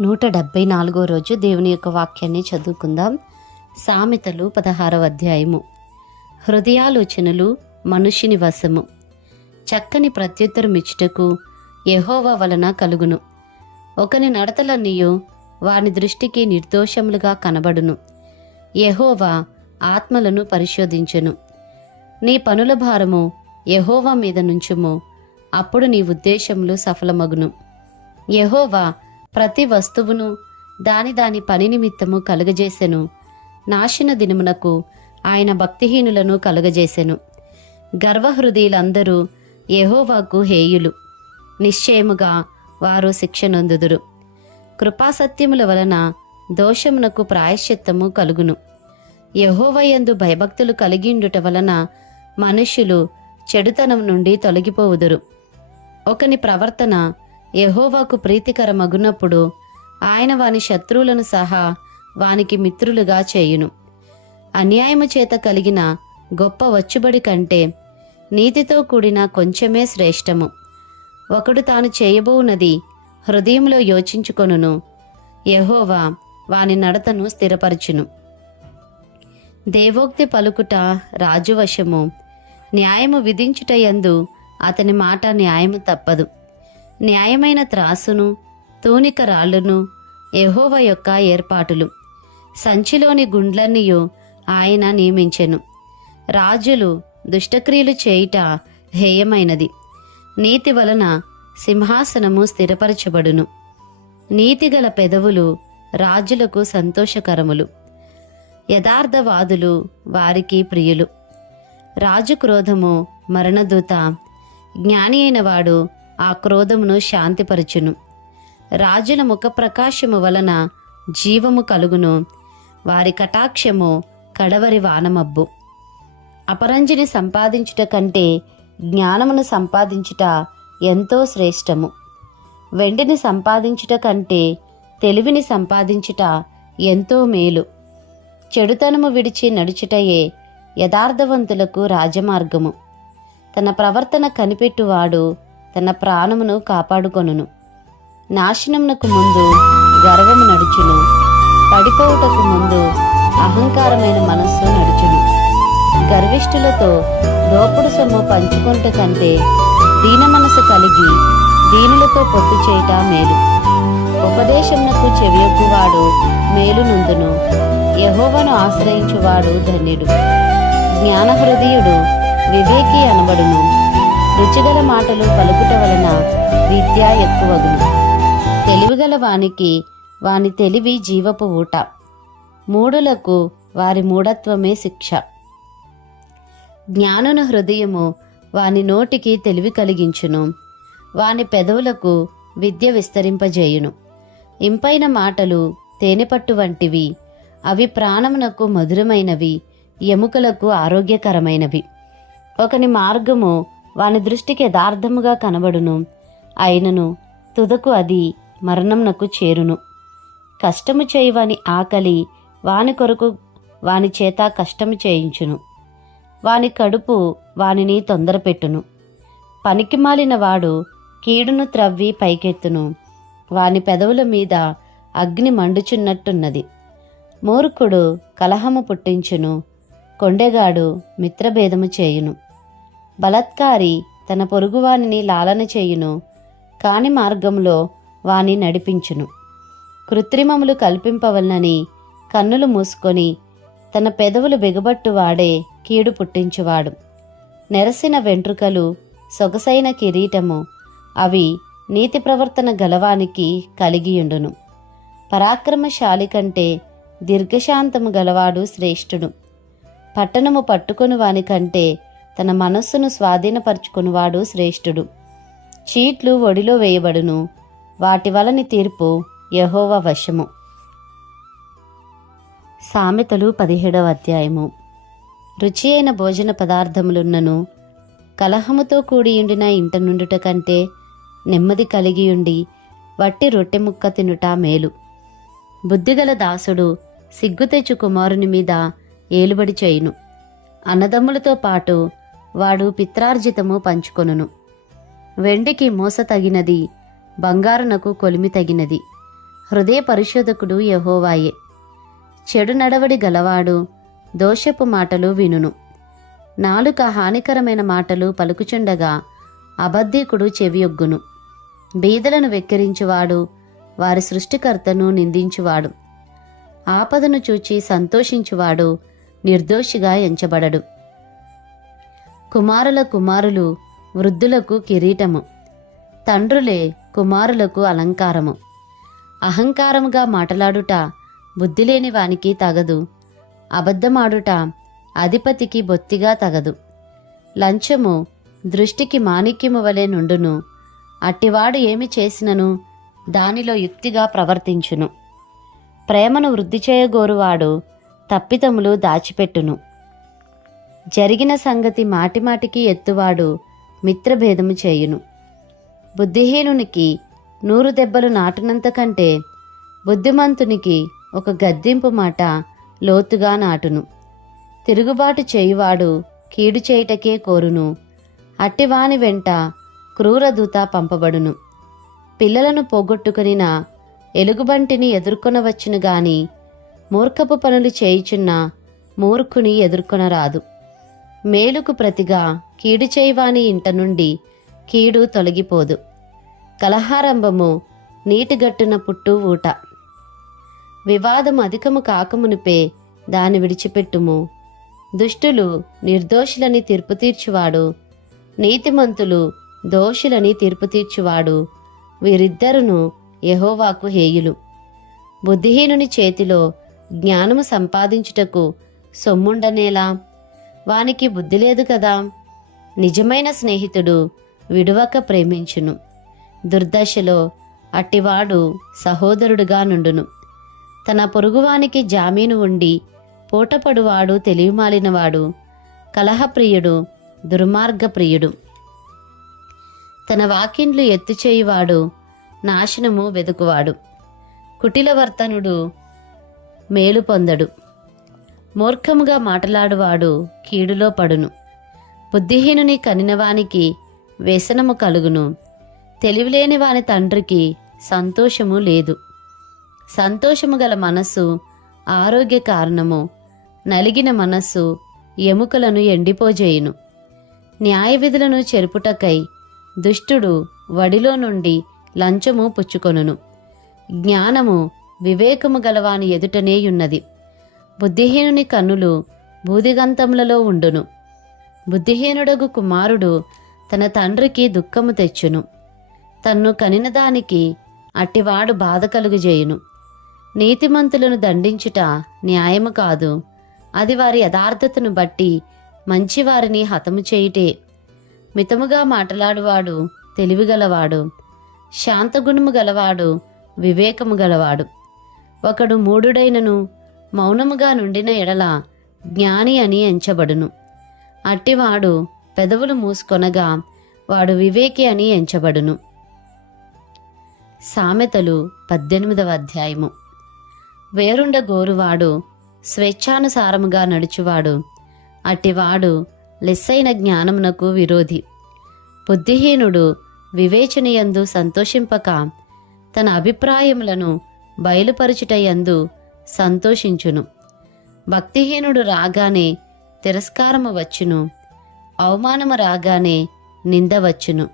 నూట డెబ్బై నాలుగో రోజు దేవుని యొక్క వాక్యాన్ని చదువుకుందాం. సామెతలు పదహారవ అధ్యాయము. హృదయాలోచనలు మనుషుని వశము చక్కని ప్రత్యుత్తరం ఇచ్చుటకు యెహోవా వలన కలుగును. ఒకని నడతలన్నీయు వాని దృష్టికి నిర్దోషములుగా కనబడును. యహోవా ఆత్మలను పరిశోధించును. నీ పనుల భారము యహోవా మీద నుంచుము. అప్పుడు నీ ఉద్దేశములు సఫలమగును. యహోవా ప్రతి వస్తువును దాని దాని పని నిమిత్తము కలుగజేసెను. నాశన దినమునకు ఆయన భక్తిహీనులను కలుగజేసెను. గర్వహృదయులందరూ యహోవాకు హేయులు. నిశ్చయముగా వారు శిక్షనొందుదురు కృపాసత్యముల వలన దోషమునకు ప్రాయశ్చిత్తము కలుగును. యహోవయందు భయభక్తులు కలిగిండుట వలన మనుష్యులు చెడుతనం నుండి తొలగిపోవుదురు. ఒకని ప్రవర్తన యహోవాకు ప్రీతికరమగునప్పుడు ఆయన వాని శత్రువులను సహా వానికి మిత్రులుగా చేయును. అన్యాయము చేత కలిగిన గొప్ప వచ్చుబడి కంటే నీతితో కూడిన కొంచెమే శ్రేష్టము. ఒకడు తాను చేయబోవునది హృదయంలో యోచించుకొనును. యహోవా వాని నడతను స్థిరపరచును. దేవోక్తి పలుకుట రాజువశము న్యాయము విధించుటయందు అతని మాట న్యాయము తప్పదు. న్యాయమైన త్రాసును తూనిక రాళ్ళును ఎహోవ యొక్క ఏర్పాటులు. సంచిలోని గుండ్లన్నీయు ఆయన నియమించెను. రాజులు దుష్టక్రియలు చేయుట హేయమైనది. నీతి వలన సింహాసనము స్థిరపరచబడును. నీతిగల పెదవులు రాజులకు సంతోషకరములు. యథార్థవాదులు వారికి ప్రియులు. రాజు క్రోధము మరణదూత జ్ఞాని అయినవాడు ఆ క్రోధమును శాంతిపరచును. రాజుల ముఖ ప్రకాశము వలన జీవము కలుగును. వారి కటాక్షము కడవరి వానమబ్బు. అపరంజిని సంపాదించుట కంటే జ్ఞానమును సంపాదించుట ఎంతో శ్రేష్టము. వెండిని సంపాదించుట కంటే తెలివిని సంపాదించుట ఎంతో మేలు. చెడుతనము విడిచి నడుచుటయే యథార్థవంతులకు రాజమార్గము. తన ప్రవర్తన కనిపెట్టువాడు తన ప్రాణమును కాపాడుకొనును. నాశనమునకు ముందు గర్వము నడుచును. పడిపోవుటకు ముందు అహంకారమైన మనస్సు నడుచును. గర్విష్ఠులతో దోపుడు సొమ్ము పంచుకుంట కంటే దీన మనసు కలిగి దీనులతో పొత్తు చేయట మేలు. ఉపదేశమునకు చెవియొగ్గువాడు మేలునందును. యహోవను ఆశ్రయించువాడు ధన్యుడు. జ్ఞాన హృదయుడు వివేకి అనబడును. రుచిగల మాటలు పలుకుట వలన విద్య ఎక్కువగును. తెలివిగల వానికి వాని తెలివి జీవపు ఊట. మూడులకు వారి మూఢత్వమే శిక్ష. జ్ఞానున హృదయము వాని నోటికి తెలివి కలిగించును. వాని పెదవులకు విద్య విస్తరింపజేయును. ఇంపైన మాటలు తేనెపట్టు వంటివి అవి ప్రాణమునకు మధురమైనవి ఎముకలకు ఆరోగ్యకరమైనవి. ఒకని మార్గము వాని దృష్టికి యథార్థముగా కనబడును. అయినను తుదకు అది మరణంనకు చేరును. కష్టము చేయవాని ఆకలి వాని కొరకు వాని చేత కష్టము చేయించును. వాని కడుపు వానిని తొందరపెట్టును. పనికిమాలిన వాడు కీడును త్రవ్వి పైకెత్తును. వాని పెదవుల మీద అగ్ని మండుచున్నట్టున్నది. మూర్ఖుడు కలహము పుట్టించును. కొండెగాడు మిత్రభేదము చేయును. బలత్కారి తన పొరుగువానిని లాలన చేయును కాని మార్గంలో వాని నడిపించును. కృత్రిమములు కల్పింపవలనని కన్నులు మూసుకొని తన పెదవులు బిగబట్టు వాడే కీడు పుట్టించువాడు. నెరసిన వెంట్రుకలు సొగసైన కిరీటము అవి నీతి ప్రవర్తన గలవానికి కలిగియుండును. పరాక్రమశాలి కంటే దీర్ఘశాంతము గలవాడు శ్రేష్ఠుడు. పట్టణము పట్టుకొని వానికంటే కంటే తన మనస్సును స్వాధీనపరుచుకునివాడు శ్రేష్ఠుడు. చీట్లు ఒడిలో వేయబడును. వాటి వలని తీర్పు యహోవ వశము. సామెతలు పదిహేడవ అధ్యాయము. రుచి అయిన భోజన పదార్థములున్నను. కలహముతో కూడియుండిన ఇంట నుండుట కంటే నెమ్మది కలిగియుండి వట్టి రొట్టె ముక్క తినుట మేలు. బుద్ధిగల దాసుడు సిగ్గు తెచ్చు కుమారుని మీద ఏలుబడి చేయును. అన్నదమ్ములతో పాటు వాడు పిత్రార్జితము పంచుకొనును. వెండికి మూస తగినది బంగారునకు కొలిమి తగినది. హృదయ పరిశోధకుడు యహోవాయే. చెడు నడవడి గలవాడు దోషపు మాటలు వినును. నాలుక హానికరమైన మాటలు పలుకుచుండగా అబద్ధీకుడు చెవియొగ్గును. బీదలను వెక్కిరించువాడు వారి సృష్టికర్తను నిందించువాడు. ఆపదను చూచి సంతోషించువాడు నిర్దోషిగా ఎంచబడడు. కుమారుల కుమారులు వృద్ధులకు కిరీటము. తండ్రులే కుమారులకు అలంకారము. అహంకారముగా మాటలాడుట బుద్ధిలేని వానికి తగదు. అబద్ధమాడుట అధిపతికి బొత్తిగా తగదు. లంచము దృష్టికి మాణిక్యము వలె నుండును. అట్టివాడు ఏమి చేసినను? దానిలో యుక్తిగా ప్రవర్తించును. ప్రేమను వృద్ధి చేయగోరువాడు తప్పితములు దాచిపెట్టును. జరిగిన సంగతి మాటిమాటికి ఎత్తువాడు మిత్రభేదము చేయును. బుద్ధిహీనునికి నూరు దెబ్బలు నాటినంత కంటే బుద్ధిమంతునికి ఒక గద్దింపు మాట లోతుగా నాటును. తిరుగుబాటు చేయువాడు కీడు చేయుటకే కోరును. అట్టివాని వెంట క్రూరదూత పంపబడును. పిల్లలను పోగొట్టుకునిన ఎలుగుబంటిని ఎదుర్కొనవచ్చును గాని మూర్ఖపు పనులు చేయుచున్న మూర్ఖుని ఎదుర్కొనరాదు. మేలుకు ప్రతిగా కీడు చేయవాని ఇంట నుండి కీడు తొలగిపోదు. కలహారంభము నీటిగట్టున పుట్టు ఊట. వివాదం అధికము కాకమునిపే దాని విడిచిపెట్టుము. దుష్టులు నిర్దోషులని తీర్పు తీర్చువాడు. నీతిమంతులు దోషులని తీర్పు తీర్చువాడు. వీరిద్దరును యహోవాకు హేయులు. బుద్ధిహీనుని చేతిలో జ్ఞానము సంపాదించుటకు సొమ్ముండనేలా వానికి బుద్ధి లేదు కదా. నిజమైన స్నేహితుడు విడువక ప్రేమించును. దుర్దశలో అట్టివాడు సహోదరుడుగా నుండును. తన పొరుగువానికి జామీను ఉండి పూటపడువాడు తెలివిమాలినవాడు కలహప్రియుడు దుర్మార్గప్రియుడు. తన వాకిండ్లు ఎత్తుచేయువాడు నాశనము వెదుకువాడు. కుటిలవర్తనుడు మేలు పొందడు. మూర్ఖముగా మాటలాడువాడు కీడులో పడును. బుద్ధిహీనుని కనినవానికి వ్యసనము కలుగును. తెలివిలేని వాని తండ్రికి సంతోషము లేదు. సంతోషము గల మనస్సు ఆరోగ్య కారణము నలిగిన మనస్సు ఎముకలను ఎండిపోజేయును. న్యాయ విధులను చెరుపుటకై దుష్టుడు వడిలో నుండి లంచము పుచ్చుకొనును. జ్ఞానము వివేకము గలవాని ఎదుటనేయున్నది బుద్ధిహీనుని కన్నులు బూదిగంతములలో ఉండును. బుద్ధిహీనుడగు కుమారుడు తన తండ్రికి దుఃఖము తెచ్చును. తన్ను కనిన దానికి అట్టివాడు బాధ కలుగుజేయును. నీతిమంతులను దండించుట న్యాయము కాదు. అది వారి యథార్థతను బట్టి మంచివారిని హతము చేయుటే. మితముగా మాట్లాడువాడు తెలివిగలవాడు శాంతగుణము గలవాడు వివేకము గలవాడు. ఒకడు మూడుడైనను మౌనముగా నుండిన ఎడల జ్ఞాని అని ఎంచబడును. అట్టివాడు పెదవులు మూసుకొనగా వాడు వివేకి అని ఎంచబడును. సామెతలు పద్దెనిమిదవ అధ్యాయము. వేరుండ గోరువాడు స్వేచ్ఛానుసారముగా నడుచువాడు. అట్టివాడు లెస్సైన జ్ఞానమునకు విరోధి. బుద్ధిహీనుడు వివేచనయందు సంతోషింపక తన అభిప్రాయములను బయలుపరచుటయందు సంతోషించును. భక్తిహీనుడు రాగానే తిరస్కారము వచ్చును అవమానము రాగానే నింద వచ్చును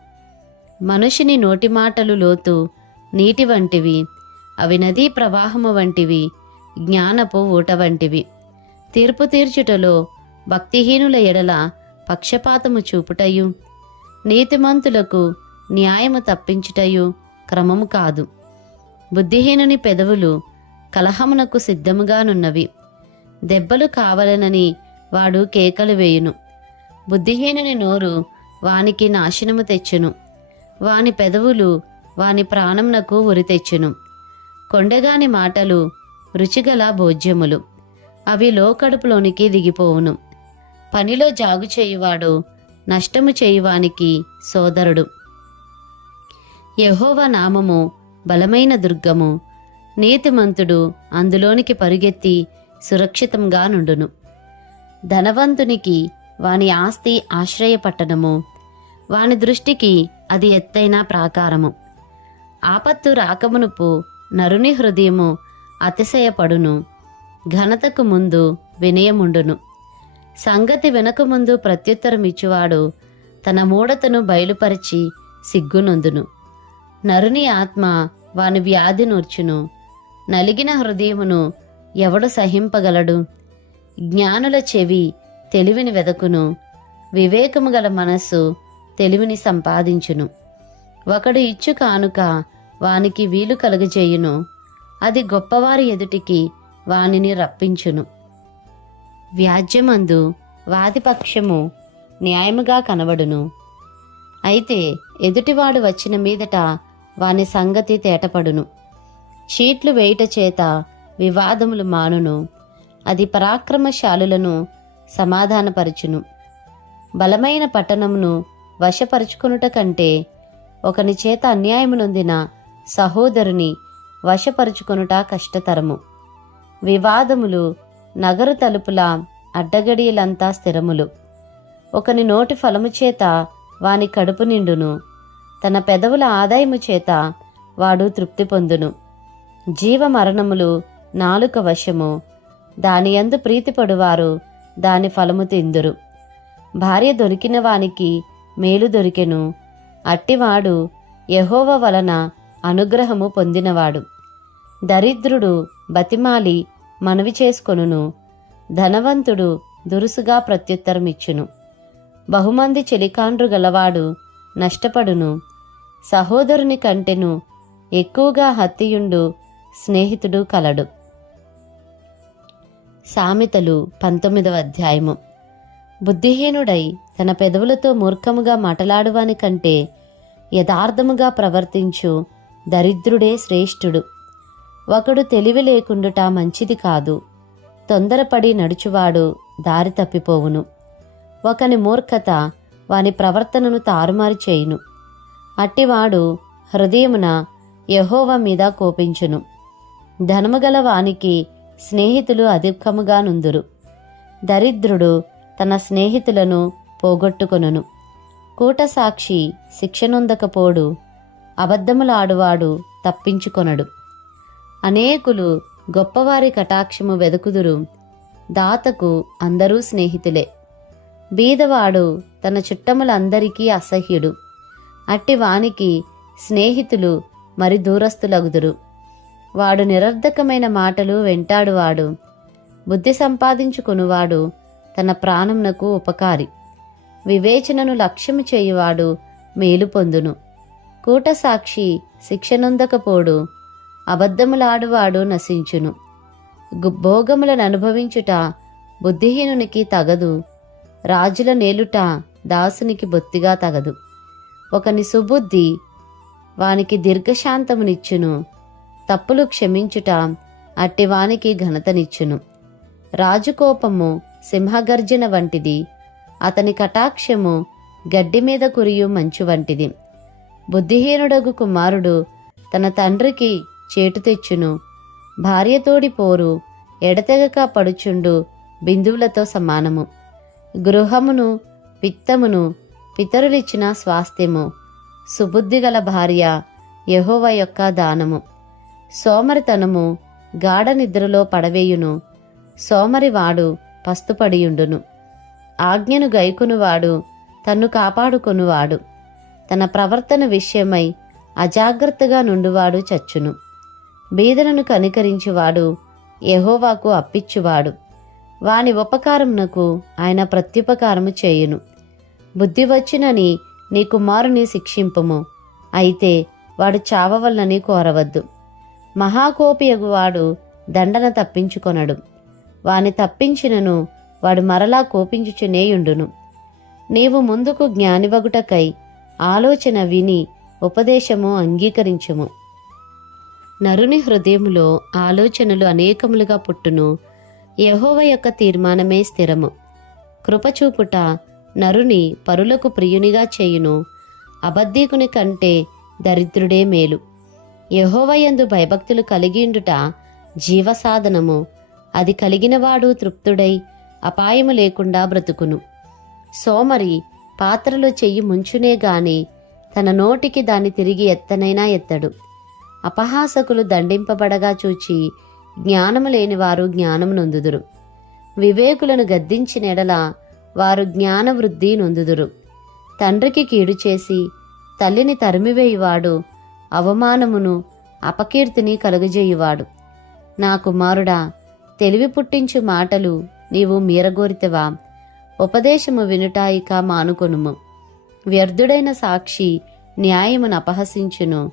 మనుషుని నోటి మాటలు లోతు నీటి వంటివి అవి నదీ ప్రవాహము వంటివి జ్ఞానపు ఊట వంటివి. తీర్పు తీర్చుటలో భక్తిహీనుల ఎడల పక్షపాతము చూపుటయు నీతిమంతులకు న్యాయము తప్పించుటయు క్రమము కాదు. బుద్ధిహీనుని పెదవులు కలహమునకు సిద్ధముగానున్నవి. దెబ్బలు కావలనని వాడు కేకలు వేయును. బుద్ధిహీనుని నోరు వానికి నాశనము తెచ్చును. వాని పెదవులు వాని ప్రాణమునకు ఉరి తెచ్చును. కొండగాని మాటలు రుచిగల భోజ్యములు. అవి లోకడుపులోనికి దిగిపోవును. పనిలో జాగు చేయువాడు నష్టము చేయువానికి సోదరుడు. యహోవ నామము బలమైన దుర్గము నీతిమంతుడు అందులోనికి పరుగెత్తి సురక్షితంగా నుండును. ధనవంతునికి వాని ఆస్తి ఆశ్రయపట్టణము వాని దృష్టికి అది ఎత్తైన ప్రాకారము. ఆపత్తు రాకమునుపు నరుని హృదయము అతిశయపడును ఘనతకు ముందు వినయముండును. సంగతి వినకముందు ప్రత్యుత్తరమిచ్చువాడు తన మూఢతను బయలుపరిచి సిగ్గునొందును. నరుని ఆత్మ వాని వ్యాధి నూర్చును నలిగిన హృదయమును ఎవడు సహింపగలడు? జ్ఞానుల చెవి తెలివిని వెదకును వివేకము గల మనస్సు తెలివిని సంపాదించును. ఒకడు ఇచ్చు కానుక వానికి వీలు కలుగజేయును అది గొప్పవారి ఎదుటికి వానిని రప్పించును. వ్యాజ్యమందు వాదిపక్షము న్యాయముగా కనబడును. అయితే ఎదుటివాడు వచ్చిన మీదట వాని సంగతి తేటపడును. చీట్లు వేయుట చేత వివాదములు మానును. అది పరాక్రమశాలులను సమాధానపరచును. బలమైన పట్టణమును వశపరుచుకొనుట కంటే ఒకని చేత అన్యాయమునొందిన సహోదరుని వశపరుచుకొనుట కష్టతరము. వివాదములు నగరు తలుపుల అడ్డగడియలంతా స్థిరములు. ఒకని నోటి ఫలము చేత వాని కడుపు నిండును. తన పెదవుల ఆదాయము చేత వాడు తృప్తి పొందును. జీవ మరణములు నాలుక వశము. దాని యందు ప్రీతిపడువారు దాని ఫలము తిందురు. భార్య దొరికిన వానికి మేలు దొరికెను. అట్టివాడు యహోవ వలన అనుగ్రహము పొందినవాడు. దరిద్రుడు బతిమాలి మనవి చేసుకొనును. ధనవంతుడు దురుసుగా ప్రత్యుత్తరమిచ్చును. బహుమంది చెలికాండ్రు గలవాడు నష్టపడును. సహోదరుని కంటెను ఎక్కువగా హత్తియుండు స్నేహితుడు కలడు. సామెతలు పంతొమ్మిదవ అధ్యాయము. బుద్ధిహీనుడై తన పెదవులతో మూర్ఖముగా మాటలాడువాని కంటే యథార్థముగా ప్రవర్తించు దరిద్రుడే శ్రేష్ఠుడు. ఒకడు తెలివి లేకుండుట మంచిది కాదు. తొందరపడి నడుచువాడు దారి తప్పిపోవును. ఒకని మూర్ఖత వాని ప్రవర్తనను తారుమారు చేయును. అట్టివాడు హృదయమున యహోవ మీద కోపించును. ధనముగల వానికి స్నేహితులు అధికముగా నుందురు. దరిద్రుడు తన స్నేహితులను పోగొట్టుకొనును. కూటసాక్షి శిక్షనుందకపోడు అబద్ధములాడువాడు తప్పించుకొనడు. అనేకులు గొప్పవారి కటాక్షము వెదుకుదురు దాతకు అందరూ స్నేహితులే. బీదవాడు తన చుట్టములందరికీ అసహ్యుడు అట్టి వానికి స్నేహితులు మరి దూరస్తులగుదురు వాడు నిరర్ధకమైన మాటలు వెంటాడువాడు బుద్ధి సంపాదించుకునివాడు తన ప్రాణంనకు ఉపకారి. వివేచనను లక్ష్యము చేయువాడు మేలు పొందును. కూటసాక్షి శిక్షనుందకపోడు అబద్ధములాడువాడు నశించును. భోగములను అనుభవించుట బుద్ధిహీనునికి తగదు రాజుల నేలుట దాసునికి బొత్తిగా తగదు. ఒకని సుబుద్ధి వానికి దీర్ఘశాంతమునిచ్చును. తప్పులు క్షమించుట అట్టివానికి ఘనతనిచ్చును. రాజుకోపము సింహగర్జన వంటిది. అతని కటాక్షము గడ్డి మీద కురియు మంచు వంటిది. బుద్ధిహీనుడగు కుమారుడు తన తండ్రికి చేటు తెచ్చును. భార్యతోడి పోరు ఎడతెగక పడుచుండు బిందువులతో సమానము. గృహమును పిత్తమును పితరులిచ్చిన స్వాస్థ్యము సుబుద్ధిగల భార్య యహోవ యొక్క దానము. సోమరితనము గాఢ నిద్రలో పడవేయును. సోమరివాడు పస్తుపడియుండును. ఆజ్ఞను గైకునువాడు తన్ను కాపాడుకొనువాడు. తన ప్రవర్తన విషయమై అజాగ్రత్తగా నుండువాడు చచ్చును. బీదలను కనికరించువాడు యహోవాకు అప్పిచ్చువాడు. వాని ఉపకారమునకు ఆయన ప్రత్యుపకారము చేయును. బుద్ధి వచ్చినని నీ కుమారుని శిక్షింపము. అయితే వాడు చావవల్లని కోరవద్దు. మహాకోపియగువాడు దండన తప్పించుకొనడు. వాని తప్పించినను వాడు మరలా కోపించుచునేయుండును నీవు ముందుకు జ్ఞానివగుటకై ఆలోచన విని ఉపదేశము అంగీకరించుము. నరుని హృదయములో ఆలోచనలు అనేకములుగా పుట్టును. యహోవ యొక్క తీర్మానమే స్థిరము. కృపచూపుట నరుని పరులకు ప్రియునిగా చేయును. అబద్ధీకుని కంటే దరిద్రుడే మేలు. యహోవయందు భయభక్తులు కలిగిండుట జీవసాధనము. అది కలిగినవాడు తృప్తుడై అపాయము లేకుండా బ్రతుకును. సోమరి పాత్రలో చెయ్యి ముంచునే గాని తన నోటికి దాన్ని తిరిగి ఎత్తనైనా ఎత్తడు. అపహాసకులు దండింపబడగా చూచి జ్ఞానము లేనివారు జ్ఞానము నొందుదురు. వివేకులను గద్దించిన ఎడల వారు జ్ఞాన వృద్ధి నొందుదురు. తండ్రికి కీడు చేసి తల్లిని తరిమివేయువాడు అవమానమును అపకీర్తిని కలుగజేయువాడు. నా కుమారుడా తెలివి పుట్టించు మాటలు నీవు మీరగోరితవా? ఉపదేశము వినుటాయిక మానుకొనుము. వ్యర్థుడైన సాక్షి న్యాయమును అపహసించును.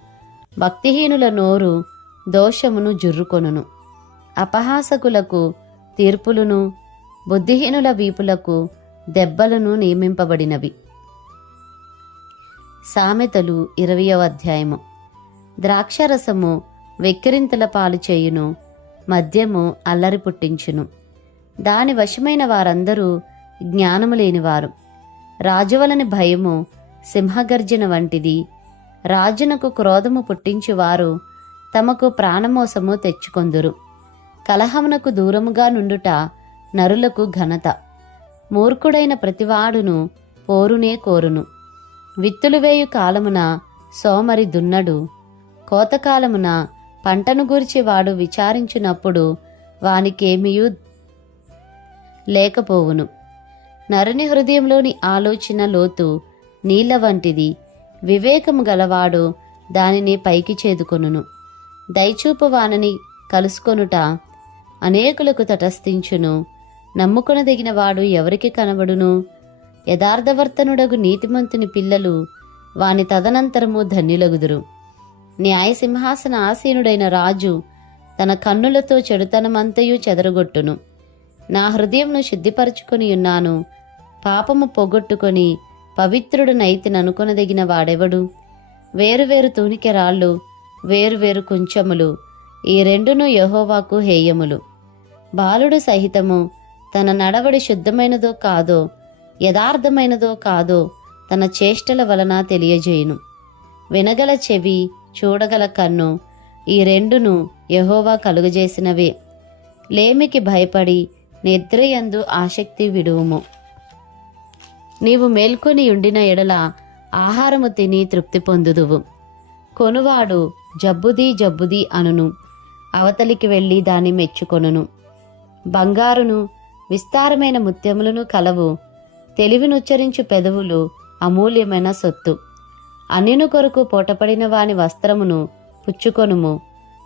భక్తిహీనుల నోరు దోషమును జుర్రుకొనును. అపహాసకులకు తీర్పులను బుద్ధిహీనుల వీపులకు దెబ్బలను నియమింపబడినవి. సామెతలు ఇరవయో అధ్యాయము. ద్రాక్షరసము వెక్కిరింతల పాలు చేయును మద్యము అల్లరి పుట్టించును. దాని వశమైన వారందరూ జ్ఞానము లేనివారు. రాజువలని భయము సింహగర్జన వంటిది. రాజునకు క్రోధము పుట్టించువారు తమకు ప్రాణమోసము తెచ్చుకొందురు. కలహమునకు దూరముగా నుండుట నరులకు ఘనత. మూర్ఖుడైన ప్రతివాడును పోరునే కోరును. విత్తులు వేయు కాలమున సోమరి దున్నడు కోతకాలమున పంటను గూర్చి వాడు విచారించినప్పుడు వానికేమియూ లేకపోవును. నరుని హృదయంలోని ఆలోచన లోతు నీళ్ళ వంటిది. వివేకము గలవాడు దానిని పైకి చేదుకొనును. దయచూపు వానని కలుసుకొనుట అనేకులకు తటస్థించును. నమ్ముకొనదగిన వాడు ఎవరికి కనబడును? యథార్థవర్తనుడగు నీతిమంతుని పిల్లలు వాని తదనంతరము ధన్యులగుదురు. న్యాయ సింహాసన ఆసీనుడైన రాజు తన కన్నులతో చెడుతనమంతయు చెదరగొట్టును. నా హృదయంను శుద్ధిపరచుకొని ఉన్నాను. పాపము పొగొట్టుకొని పవిత్రుడు నైతిననుకొనదగిన వాడెవడు? వేరువేరు తూనికెరాళ్ళు వేరువేరు కుంచములు ఈ రెండును యహోవాకు హేయములు. బాలుడు సహితము తన నడవడి శుద్ధమైనదో కాదో యథార్థమైనదో కాదో తన చేష్టల వలన తెలియజేయును. వినగల చెవి చూడగల కన్ను. ఈ రెండును యహోవా కలుగజేసినవే. లేమికి భయపడి నిద్రయందు ఆసక్తి విడువుము. నీవు మేల్కొని ఉండిన ఎడల ఆహారము తిని తృప్తి పొందుదువు. కొనువాడు జబ్బుది జబ్బుది అనును. అవతలికి వెళ్ళి దాన్ని మెచ్చుకొనును. బంగారును విస్తారమైన ముత్యములను కలవు. తెలివినుచ్చరించు పెదవులు అమూల్యమైన సొత్తు. అన్నిను కొరకు పూటపడిన వాని వస్త్రమును పుచ్చుకొనుము.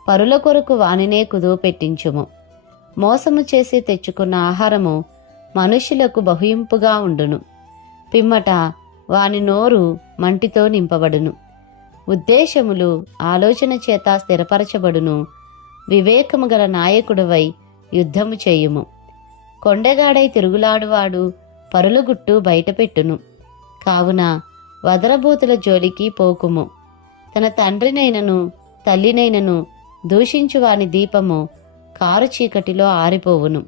పరుల కొరకు వానినే కుదువ పెట్టించుము. మోసము చేసి తెచ్చుకున్న ఆహారము మనుషులకు బహుయింపుగా ఉండును. పిమ్మట వాని నోరు మంటితో నింపబడును. ఉద్దేశములు ఆలోచన చేత స్థిరపరచబడును. వివేకము గల నాయకుడివై యుద్ధము చేయుము. కొండగాడై తిరుగులాడువాడు పరులుగుట్టు బయటపెట్టును కావున వదరబూతుల జోలికి పోకుము. తన తండ్రినైనను తల్లినైనను దూషించు వాని దీపము కారు చీకటిలో ఆరిపోవును.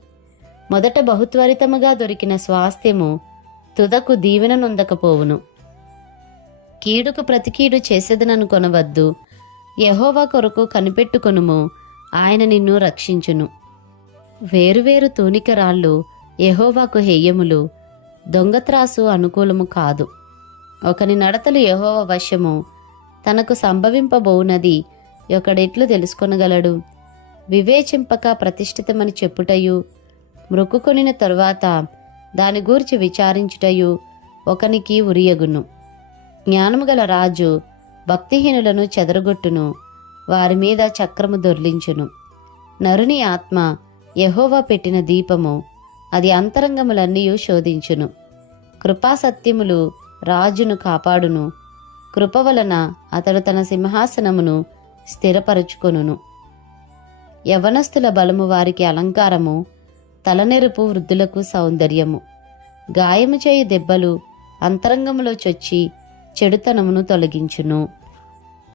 మొదట బహుత్వరితముగా దొరికిన స్వాస్థ్యము తుదకు దీవెన నొందకపోవును. కీడుకు ప్రతికీడు చేసేదనను కొనవద్దు. యహోవా కొరకు కనిపెట్టుకొనుము ఆయన నిన్ను రక్షించును. వేరువేరు తూనికరాళ్ళు యహోవాకు హేయములు దొంగత్రాసు అనుకూలము కాదు. ఒకని నడతలు యహోవ వశము. తనకు సంభవింపబోవునది ఒకడెట్లు తెలుసుకొనగలడు. వివేచింపక ప్రతిష్ఠితమని చెప్పుటయు మృక్కుకొనిన తరువాత దాని గూర్చి విచారించుటయు ఒకనికి ఉరియగును. జ్ఞానము గల రాజు భక్తిహీనులను చెదరగొట్టును వారి మీద చక్రము దొర్లించును. నరుని ఆత్మ యహోవా పెట్టిన దీపము అది అంతరంగములన్నీ శోధించును. కృపాసత్యములు రాజును కాపాడును. కృప వలన అతడు తన సింహాసనమును స్థిరపరుచుకొనును. యవనస్తుల బలము వారికి అలంకారము తలనెరుపు వృద్ధులకు సౌందర్యము. గాయము చేయు దెబ్బలు అంతరంగములో చొచ్చి చెడుతనమును తొలగించును.